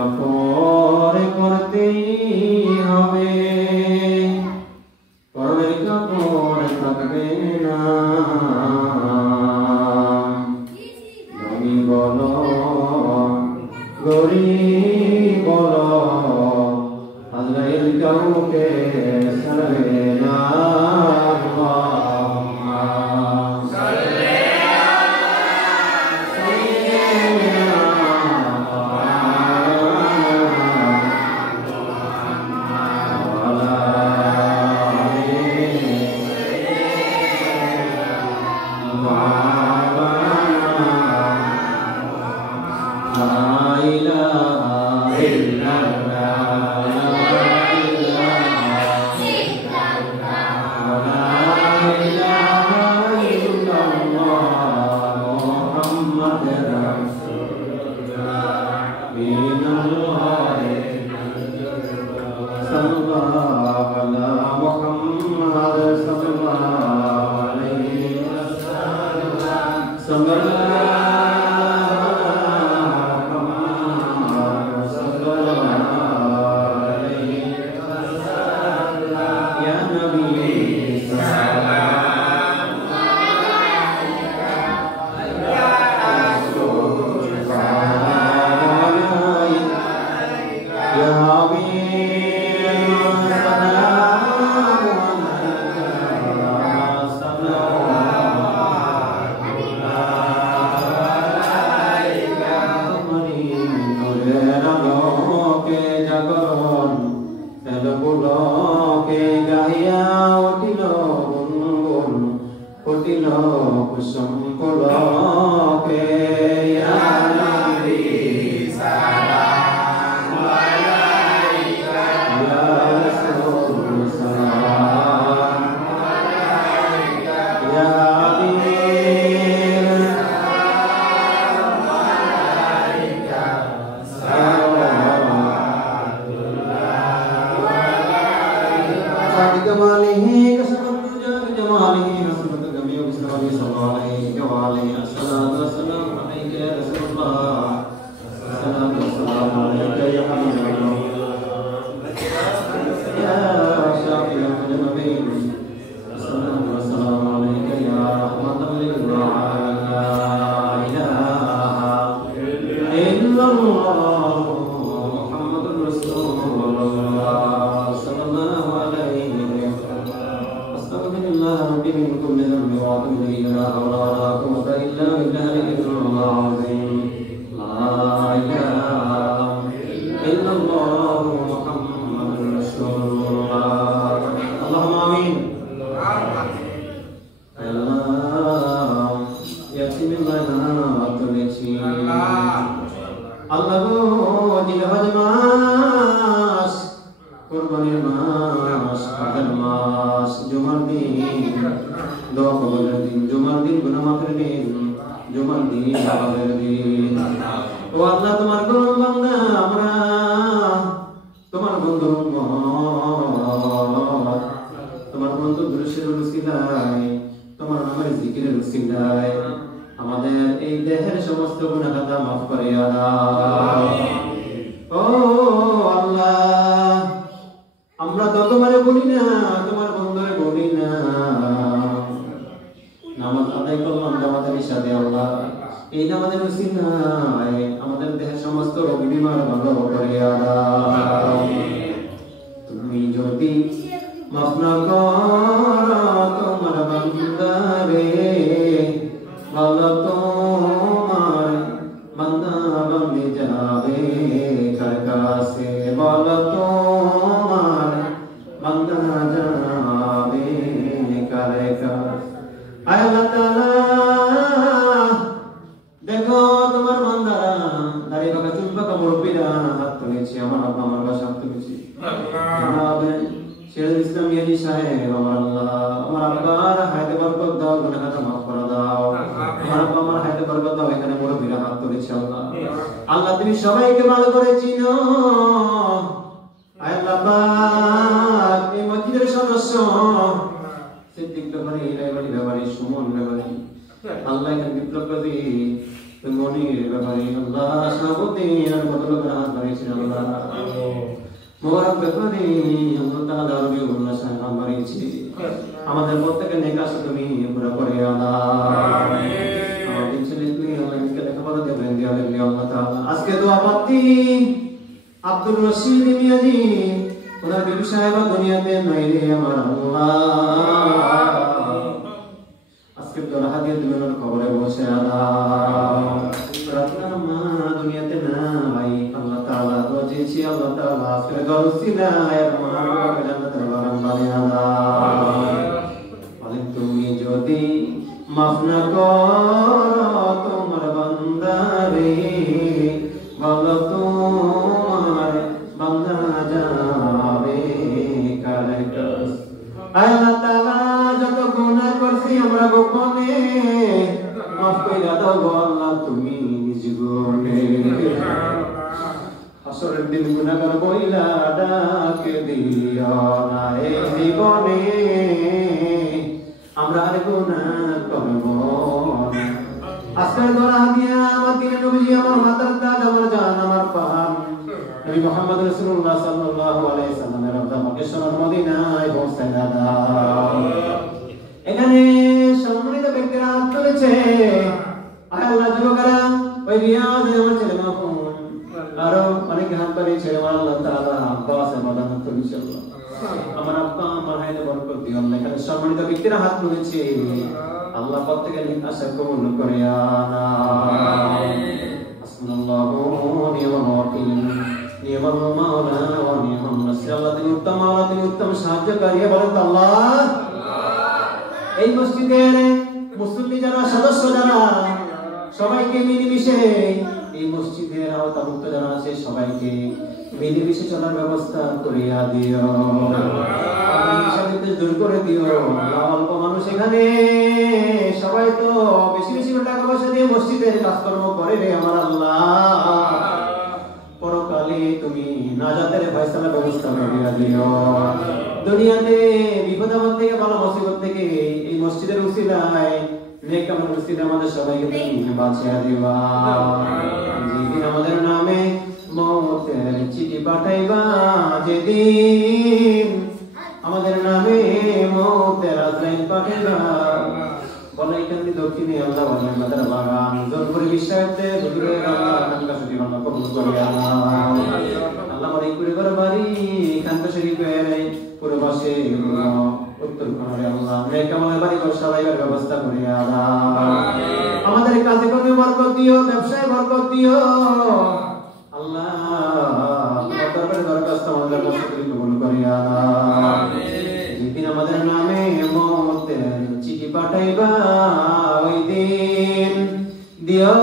কাপড় করতেই হবে, পরনের কাপড় থাকবে না। ধনী বলো গরিব বলো, আজরাইল কাউকে ছাড়বে না। মনির ব্যাপারে আল্লাহ সাবুদ্দিন আর কত লোকের হাত বাড়িয়েছেন আল্লাহ মোবারক ব্যাপারে আল্লাহ তাআলা রবিউল্লাহ সাহেব হাত বাড়িয়েছে আমাদের প্রত্যেকের নেক আশা তুমি পুরো করে আল্লাহ আমাদের ছেলেগুলি আমাদেরকে লেখাপড়া দেবেন আল্লাহ তাআলা আজকে দোয়া পাচ্ছি আব্দুর রশিদ মিয়াজি ওনার বিবি সাহেবা দুনিয়াতে নাই রে আমার আল্লাহ আজকে দোয়া হাদিয়া দিবেন খবরে বসে আল্লাহ রাতনা মা দুনিয়াতে নাই আল্লাহ তাআলা দোয়া চেয়েছি আল্লাহ তাআলা আজকে গরসিনা এর মহানকে জান্নাতের বাগান বানিয়ে আল্লাহ বলেন তুমি যদি মাফ না করো তোমার বান্দারে বলো তোমার বান্দা যাবে কারে কাছে আল্লাহ তাআলা যত গুনাহ করছি আমরা গোপনে মাফ কইরা দাও গো আল্লাহ তুমি নিজ গুণে আসরের দিন গুনাহগার বইলা ডাকে দিও না এই জীবনে আমরা আর গুনাহ করব না আজকের দোয়া দিয়া আমার দিনে নবীজি আমার মাতার দাদ আমার জান আমার পাহাম নবী মুহাম্মদ রাসূলুল্লাহ সাল্লাল্লাহু আলাইহি সাল্লামের রওজা মক্কা মদিনায় পৌঁছায়া দাও এখানে সম্মানিত ব্যক্তিরা হাত তুলেছে আয় আল্লাহ যুবকেরা ওই রিয়াজে আমার ছেলে মাহফুজ আরো অনেক হাত বাড়িয়েছে আমার আল্লাহ তাআলা আব্বাসে মাদান তুলেছে আমার আব্বা আমার হায়াতে বরকত দিও আল্লাহ এখানে সম্মানিত ব্যক্তিরা হাত তুলেছে আল্লাহ প্রত্যেকের আশা কবুল করে আনা আসসালামু নিয়ামাল ওয়াকিল নিয়ামাল মাওলা ওয়া নিয়ামাল নাসির আল্লাহ তিনি উত্তম আল্লাহ তিনি উত্তম সাহায্যকারী বলেন আল্লাহ এই মসজিদের মুসল্লি যারা সদস্য যারা সবাইকে মিলেমিশে এই মসজিদের আওতাভুক্ত যারা আছে সবাইকে মিলেমিশে চলার ব্যবস্থা করিয়া দিও আল্লাহ দূর করে দিও অল্প মানুষ এখানে সবাই তো বেশি বেশি টাকা পয়সা দিয়ে মসজিদের কাজকর্ম করে রে আমার আল্লাহ পরকালে তুমি নাজাতের ফয়সালা ব্যবস্থা করিয়া দিও দুনিয়াতে বিপদ আপদ থেকে ভালো মুসিবত থেকে এই মসজিদের উসিলায় নেক আমল উসিলা আমাদের সবাইকে তুমি বাঁচিয়ে দিবা যেদিন আমাদের নামে মওতের চিঠি পাঠাইবা যেদিন আমাদের নামে মওতের আজরাইল পাঠাইবা বলে এখানে দক্ষিণে আল্লাহ ওয়ালির মাদার বাগান জোরপুরি বিশ্বাসতে হুজুরের আল্লাহ খানকা শরীফ আল্লাহ কবুল করে আল্লাহ আমার এই পরিবার বাড়ি খানকা শরীফের পুরো পাশে উত্তর কোণে আল্লাহ নেক আমলের বাড়ি ঘর সাজাইবার ব্যবস্থা করে আল্লাহ আমাদের কাজে কর্মে বরকত দিও ব্যবসায় বরকত দিও আল্লাহ তোমার দরবারে দরখাস্ত আমাদের কাছে কবুল করে আল্লাহ যেদিন আমাদের নামে মওতের চিঠি পাঠাইবা ওই দিন দিও